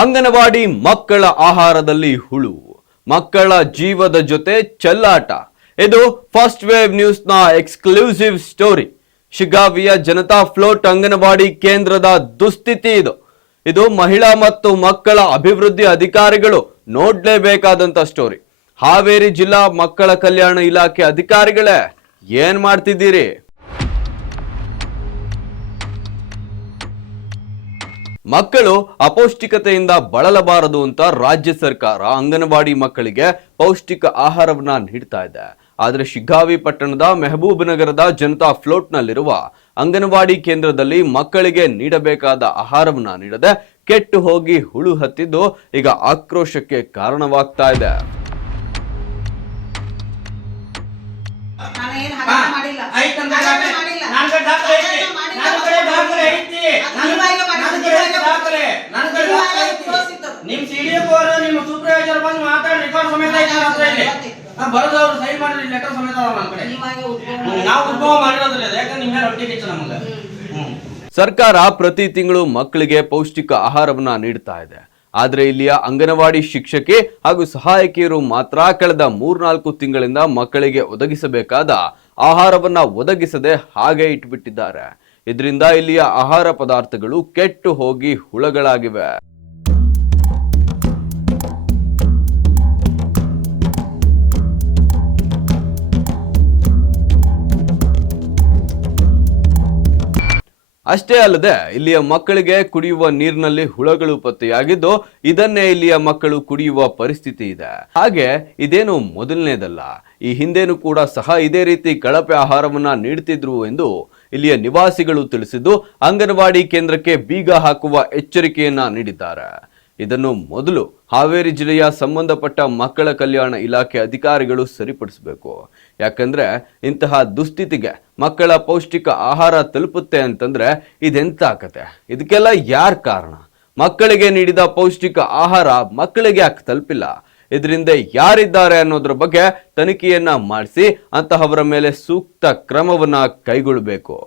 ಅಂಗನವಾಡಿ ಮಕ್ಕಳ ಆಹಾರದಲ್ಲಿ ಹುಳು, ಮಕ್ಕಳ ಜೀವದ ಜೊತೆ ಚೆಲ್ಲಾಟ. ಇದು ಫಸ್ಟ್ ವೇವ್ ನ್ಯೂಸ್ ನ ಎಕ್ಸ್ಕ್ಲೂಸಿವ್ ಸ್ಟೋರಿ. ಶಿಗ್ಗಾವಿಯ ಜನತಾ ಫ್ಲೋಟ್ ಅಂಗನವಾಡಿ ಕೇಂದ್ರದ ದುಸ್ಥಿತಿ ಇದು ಮಹಿಳಾ ಮತ್ತು ಮಕ್ಕಳ ಅಭಿವೃದ್ಧಿ ಅಧಿಕಾರಿಗಳು ನೋಡ್ಲೇಬೇಕಾದಂತ ಸ್ಟೋರಿ. ಹಾವೇರಿ ಜಿಲ್ಲಾ ಮಕ್ಕಳ ಕಲ್ಯಾಣ ಇಲಾಖೆ ಅಧಿಕಾರಿಗಳೇ ಏನ್ ಮಾಡ್ತಿದ್ದೀರಿ? ಮಕ್ಕಳು ಅಪೌಷ್ಟಿಕತೆಯಿಂದ ಬಳಲಬಾರದು ಅಂತ ರಾಜ್ಯ ಸರ್ಕಾರ ಅಂಗನವಾಡಿ ಮಕ್ಕಳಿಗೆ ಪೌಷ್ಟಿಕ ಆಹಾರವನ್ನ ನೀಡ್ತಾ ಇದೆ. ಆದರೆ ಶಿಗ್ಗಾವಿ ಪಟ್ಟಣದ ಮೆಹಬೂಬ್ ನಗರದ ಜನತಾ ಫ್ಲೋಟ್ ನಲ್ಲಿರುವ ಅಂಗನವಾಡಿ ಕೇಂದ್ರದಲ್ಲಿ ಮಕ್ಕಳಿಗೆ ನೀಡಬೇಕಾದ ಆಹಾರವನ್ನ ನೀಡದೆ ಕೆಟ್ಟು ಹೋಗಿ ಹುಳು ಹತ್ತಿದ್ದು ಈಗ ಆಕ್ರೋಶಕ್ಕೆ ಕಾರಣವಾಗ್ತಾ ಇದೆ. ನಿಮ್ ಸಿಡಿಎಫ್ ಅವರು ನಿಮ್ಮ ಸೂಪರ್ವೈಸರ್ ಬಂದು ಮಾತಾಡಿ ರೆಕಾರ್ಡ್ ಸಮೇತ ಬರೋದವ್ರು ಸೈನ್ ಮಾಡಿ ಲೆಟರ್ ಸಮೇತ ನಮ್ಮ ಕಡೆ ನಾವು ಉದ್ಭವ ಮಾಡಿರೋದಿಲ್ಲ. ಯಾಕಂದ್ರೆ ನಿಮ್ಮ ರೊಟ್ಟಿ ಕಿಚ್ಚ ನಮಗೆ. ಸರ್ಕಾರ ಪ್ರತಿ ತಿಂಗಳು ಮಕ್ಕಳಿಗೆ ಪೌಷ್ಟಿಕ ಆಹಾರವನ್ನ ನೀಡ್ತಾ ಇದೆ. ಆದ್ರೆ ಇಲ್ಲಿಯ ಅಂಗನವಾಡಿ ಶಿಕ್ಷಕಿ ಹಾಗೂ ಸಹಾಯಕಿಯರು ಮಾತ್ರ ಕಳೆದ 3-4 ತಿಂಗಳಿಂದ ಮಕ್ಕಳಿಗೆ ಒದಗಿಸಬೇಕಾದ ಆಹಾರವನ್ನ ಒದಗಿಸದೆ ಹಾಗೆ ಇಟ್ಬಿಟ್ಟಿದ್ದಾರೆ. ಇದರಿಂದ ಇಲ್ಲಿಯ ಆಹಾರ ಪದಾರ್ಥಗಳು ಕೆಟ್ಟು ಹೋಗಿ ಹುಳಗಳಾಗಿವೆ. ಅಷ್ಟೇ ಅಲ್ಲದೆ ಇಲ್ಲಿಯ ಮಕ್ಕಳಿಗೆ ಕುಡಿಯುವ ನೀರಿನಲ್ಲಿ ಹುಳಗಳು ಪತ್ತೆಯಾಗಿದ್ದು ಇದನ್ನೇ ಇಲ್ಲಿಯ ಮಕ್ಕಳು ಕುಡಿಯುವ ಪರಿಸ್ಥಿತಿ ಇದೆ. ಹಾಗೆ ಇದೇನು ಮೊದಲನೇದಲ್ಲ, ಈ ಹಿಂದೇನು ಕೂಡ ಸಹ ಇದೇ ರೀತಿ ಕಳಪೆ ಆಹಾರವನ್ನ ನೀಡುತ್ತಿದ್ರು ಎಂದು ಇಲ್ಲಿಯ ನಿವಾಸಿಗಳು ತಿಳಿಸಿದ್ದು ಅಂಗನವಾಡಿ ಕೇಂದ್ರಕ್ಕೆ ಬೀಗ ಹಾಕುವ ಎಚ್ಚರಿಕೆಯನ್ನ ನೀಡಿದ್ದಾರೆ. ಇದನ್ನು ಮೊದಲು ಹಾವೇರಿ ಜಿಲ್ಲೆಯ ಸಂಬಂಧಪಟ್ಟ ಮಕ್ಕಳ ಕಲ್ಯಾಣ ಇಲಾಖೆ ಅಧಿಕಾರಿಗಳು ಸರಿಪಡಿಸಬೇಕು. ಯಾಕಂದ್ರೆ ಇಂತಹ ದುಸ್ಥಿತಿಗೆ ಮಕ್ಕಳ ಪೌಷ್ಟಿಕ ಆಹಾರ ತಲುಪುತ್ತೆ ಅಂತಂದ್ರೆ ಇದೆಂತ ಕತೆ? ಇದಕ್ಕೆಲ್ಲ ಯಾರ್ ಕಾರಣ? ಮಕ್ಕಳಿಗೆ ನೀಡಿದ ಪೌಷ್ಟಿಕ ಆಹಾರ ಮಕ್ಕಳಿಗೆ ಯಾಕೆ ತಲುಪಿಲ್ಲ? ಇದರಿಂದ ಯಾರಿದ್ದಾರೆ ಅನ್ನೋದ್ರ ಬಗ್ಗೆ ತನಿಖೆಯನ್ನ ಮಾಡಿಸಿ ಅಂತಹವರ ಮೇಲೆ ಸೂಕ್ತ ಕ್ರಮವನ್ನ ಕೈಗೊಳ್ಳಬೇಕು.